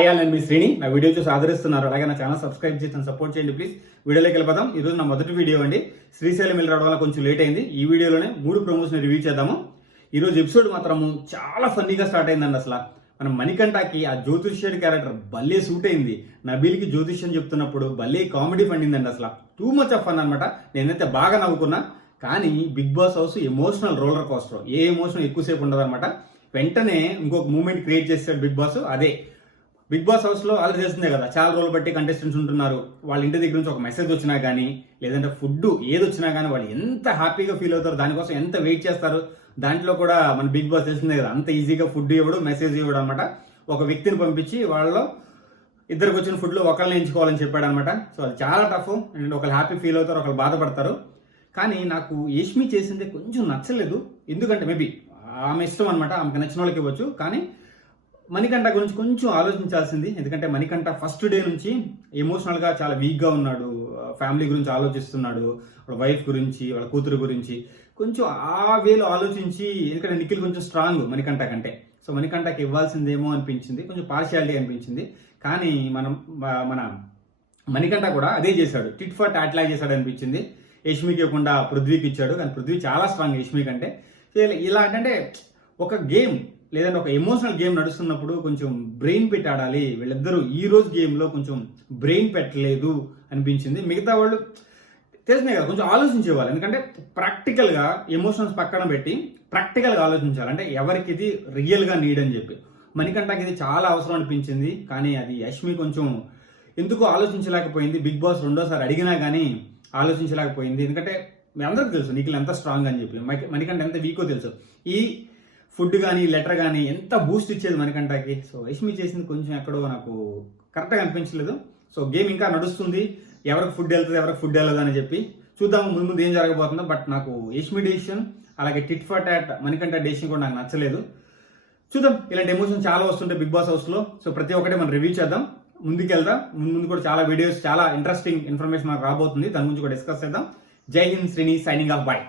నేను మీ శ్రీని నా వీడియో చూసి ఆదరిస్తున్నారు. అలాగే నా ఛానల్ సబ్స్క్రైబ్ చేసి సపోర్ట్ చేయండి ప్లీజ్. వీడియోలోకి వెళ్ళిపోదాం. ఈరోజు నా మొదటి వీడియో అండి. శ్రీశైలం వెళ్ళి రావడం వల్ల కొంచెం లేట్ అయింది. ఈ వీడియోలోనే 3 ప్రమోషన్ రివ్యూ చేద్దాము. ఈరోజు ఎపిసోడ్ మాత్రము చాలా ఫన్నీగా స్టార్ట్ అయిందండి. అసలు మనం మణికంఠకి ఆ జ్యోతిష్యుడి క్యారెక్టర్ భలే సూట్ అయింది. నబీల్కి జ్యోతిష్యం చెప్తున్నప్పుడు భలే కామెడీ పండిందండి. అసలు టూ మచ్ ఆఫ్ ఫన్ అనమాట. నేనైతే బాగా నవ్వుకున్నా. కానీ Bigg Boss house emotional roller coaster. ఏ ఎమోషన్ ఎక్కువసేపు ఉండదు అనమాట. వెంటనే ఇంకొక మూమెంట్ క్రియేట్ చేస్తాడు బిగ్ బాస్. అదే బిగ్ బాస్ హౌస్ లో ఆల్రెడీ తెలిసిందే కదా, చాలా రోజులు బట్టి కంటెస్టెంట్స్ ఉంటున్నారు. వాళ్ళ ఇంటి దగ్గర నుంచి ఒక మెసేజ్ వచ్చినా కానీ, లేదంటే ఫుడ్ ఏది వచ్చినా కానీ వాళ్ళు ఎంత హ్యాపీగా ఫీల్ అవుతారు, దానికోసం ఎంత వెయిట్ చేస్తారు. దాంట్లో కూడా మన బిగ్ బాస్ తెలిసిందే కదా, అంత ఈజీగా ఫుడ్ ఇవ్వడు, మెసేజ్ ఇవ్వడం అనమాట. ఒక వ్యక్తిని పంపించి వాళ్ళలో ఇద్దరికి వచ్చిన ఫుడ్ లో ఒకళ్ళని ఎంచుకోవాలని చెప్పాడు అనమాట. సో అది చాలా టఫ్. అండ్ ఒకళ్ళు హ్యాపీ ఫీల్ అవుతారు, ఒకళ్ళు బాధపడతారు. కానీ నాకు యష్మి చేసింది కొంచెం నచ్చలేదు. ఎందుకంటే మేబీ ఆమె ఇష్టం అనమాట, ఆమెకు నచ్చిన వాళ్ళకి ఇవ్వచ్చు. కానీ మణికంఠ గురించి కొంచెం ఆలోచించాల్సింది. ఎందుకంటే మణికంఠ ఫస్ట్ డే నుంచి ఎమోషనల్గా చాలా వీక్గా ఉన్నాడు. ఫ్యామిలీ గురించి ఆలోచిస్తున్నాడు, వాళ్ళ వైఫ్ గురించి, వాళ్ళ కూతురు గురించి కొంచెం ఆ వేలో ఆలోచించి. ఎందుకంటే నిఖిల్ కొంచెం స్ట్రాంగ్ మణికంఠ కంటే. సో మణికంఠకి ఇవ్వాల్సిందేమో అనిపించింది, కొంచెం పార్షియాలిటీ అనిపించింది. కానీ మన మణికంఠ కూడా అదే చేశాడు, టిట్ ఫర్ టాట్ లాగా చేశాడు అనిపించింది. యష్మికి ఇవ్వకుండా పృథ్వీకి ఇచ్చాడు. కానీ పృథ్వీ చాలా స్ట్రాంగ్ యష్మి కంటే. ఇలా అంటే ఒక గేమ్ లేదంటే ఒక ఎమోషనల్ గేమ్ నడుస్తున్నప్పుడు కొంచెం బ్రెయిన్ పెట్టి ఆడాలి. వీళ్ళిద్దరూ ఈ రోజు గేమ్లో కొంచెం బ్రెయిన్ పెట్టలేదు అనిపించింది. మిగతా వాళ్ళు తెలిసినాయి కదా, కొంచెం ఆలోచించేవాళ్ళు. ఎందుకంటే ప్రాక్టికల్గా ఎమోషన్స్ పక్కన పెట్టి ప్రాక్టికల్గా ఆలోచించాలి. అంటే ఎవరికి ఇది రియల్గా నీడ్ అని చెప్పి. మణికంఠకి ఇది చాలా అవసరం అనిపించింది. కానీ అది యష్మి కొంచెం ఎందుకు ఆలోచించలేకపోయింది. బిగ్ బాస్ రెండోసారి అడిగినా కానీ ఆలోచించలేకపోయింది. ఎందుకంటే మీ అందరికీ తెలుసు నిఖిల్ ఎంత స్ట్రాంగ్ అని చెప్పి, మణికంఠ ఎంత వీకో తెలుసు. ఈ ఫుడ్ కానీ లెటర్ కానీ ఎంత బూస్ట్ ఇచ్చేది మణికంఠకి. సో యష్మి చేసింది కొంచెం ఎక్కడో నాకు కరెక్ట్గా అనిపించలేదు. సో గేమ్ ఇంకా నడుస్తుంది, ఎవరికి ఫుడ్ వెళ్తుంది ఎవరికి ఫుడ్ వెళ్ళదు అని చెప్పి చూద్దాము ముందు ముందు ఏం జరగబోతుందో. బట్ నాకు యష్మి డెసిషన్ అలాగే tit for tat Manikanta decision కూడా నాకు నచ్చలేదు. చూద్దాం, ఇలాంటి ఎమోషన్ చాలా వస్తుంటాయి బిగ్ బాస్ హౌస్లో. సో ప్రతి ఒక్కటి మనం రివ్యూ చేద్దాం, ముందుకు వెళ్దాం. ముందు కూడా చాలా వీడియోస్, చాలా ఇంట్రెస్టింగ్ ఇన్ఫర్మేషన్ మనకు రాబోతుంది. దాని గురించి కూడా డిస్కస్ చేద్దాం. జై Hind, Srini signing off, by.